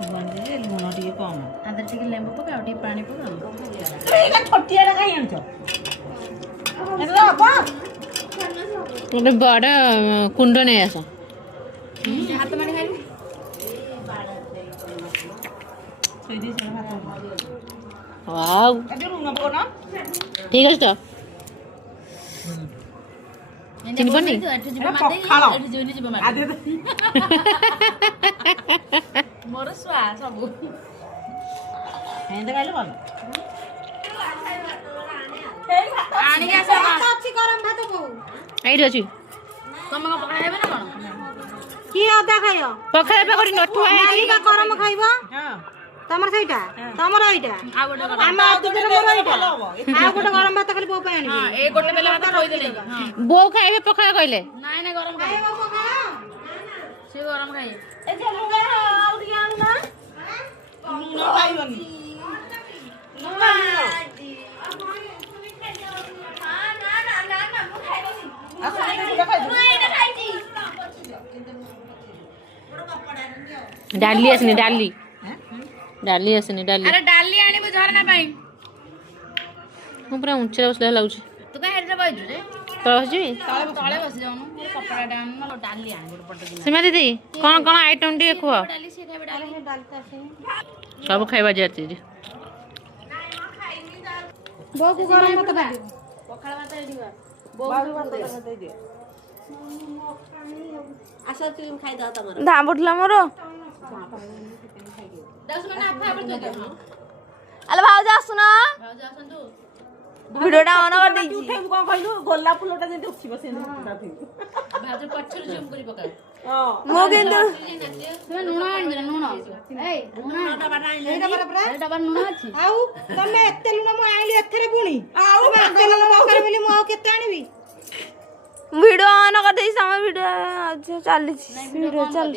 बंदे लूण टिके कम आदर टिके लेंबू पका और टिके पानी पका एका छोटियाडा काई आनछ एतरा बा ଗୋଟେ ବଡ଼ କୁଣ୍ଡ ନେଇ ଆସ हाथ मारी खाइबू ସେଇ ଦି ସେରା ଭାତ वाव ଏବେ ଲୁଣ ପକଉ ନା ठीक ଅଛି ତ ଚିନି ପନି एठी जीव एरा मार दे पखाଳ। एठी जीव जीव मार आदे मोर स्वा सब हेंदे खाइले ଭଲ आनी के आस ଅଛି ଗରମ ଭାତ ବୋଉ ଏଇଠି ଅଛି ତମେ କଣ ପକଡ଼ା ହେବେ ନା କଣ କି ଅଦା ଖାଇବ ପଖାଳ ପାଖରେ ନଠୁଆ ହେଇଛି ଖାଇବା ଗରମ ଖାଇବ ହଁ ତମର ସେଇଟା ତମର ଏଇଟା ଆଉ ଗୋଟେ ଗରମ ଆମ ଅତିଥିର ମୋର ଏଇଟା ଭଲ ହବ ଆଉ ଗୋଟେ ଗରମ ଭାତ ଖାଲି ବୋଉ ପାଇଁ ଆଣିବି ହଁ ଏ ଗୋଟେ ବେଲା ଭାତ ଖୋଇ ଦେଲେ ହଁ ବୋଉ ଖାଇବେ ପଖାଳ କହିଲେ ନାଇଁ ନାଇଁ ଗରମ ଖାଇ ସେ ଗରମ ଖାଇ ଏ ଯେ ଲୁଗା ଆଉ ଟିକେ ଆଣୁ ନା ଲୁଣ ଖାଇବନି ଡାଲି ଆସିନି ଡାଲି ଡାଲି ଆସିନି ଡାଲି ଆରେ ଡାଲି ଆଣିବୁ ଝରଣା ପାଇଁ ମୁଁ ପୁରା ଉଞ୍ଚା ବସିଲା ଲାଗୁଛି ତୁ କାଇଁ ହେଡରେ ବଇଛୁ ରେ ତଳେ ବସିଯିବି ତଳେ ବସି ଯାଉନୁ କପଡ଼ାଟା ଆଣୁ ଡାଲି ଆଣିବୁ ଗୋଟେ ପଟେ ଦିନ ସୀମା ଦିଦି କ'ଣ କ'ଣ ଆଇଟମ୍ ଟିକେ କୁହ ଡାଲି ସେ ଖାଇବେ ଡାଲି ଡାଲି ତ ଆସିନି ସବୁ ଖାଇବା ଦିଦି ବୋଉକୁ ଗରମ ଭାତ ବାଡ଼ିବ ପଖାଳ ଭାତ ଏଠି ବା ଆସ ତୁ ଖାଇଦବା ତମର ଧାඹୁଥିଲା ମୋର ଦଶ ମାନେ ଆଫା ଆଫା ତୁ ଦେ ଆଲୋ ଭାଉଜ ଆସୁନ ଭାଉଜ ଆସନ୍ତୁ ଭିଡ଼ିଓଟା ଅନ୍ କରିଦେଇଛି ଉଠେଇବୁ କ'ଣ କହିଲୁ ଗୋଲାପ ଫୁଲଟା ଯେମିତି ଉଠିବ ସେମିତି ଉଠାଥିବୁ ଭାଉଜ ପଛରୁ ଜୁମ୍ କରି ପକା ହଁ ମୁଁ କିନ୍ତୁ ତୁମେ ଲୁଣ ଆଣିଛ ଲୁଣ ଏଇ ଲୁଣ ଏଇଟା ପରା ଏଇ ଡବା ଲୁଣ ଅଛି ଆଉ ତମେ ଏତେ ଲୁଣ ମୁଁ ଆଣିଲି ଏଥିରେ ପୁଣି ଆଉ ଏତେ ଲୁଣ ଦରକାର ବୋଲି ମୁଁ ଆଉ କେତେ ଆଣିବି ଭିଡ଼ିଓ ଅନ୍ କରିଦେଇଛି ଆମ ଭିଡ଼ିଓ ଚାଲିଛି ଭିଡ଼ିଓ ଚାଲ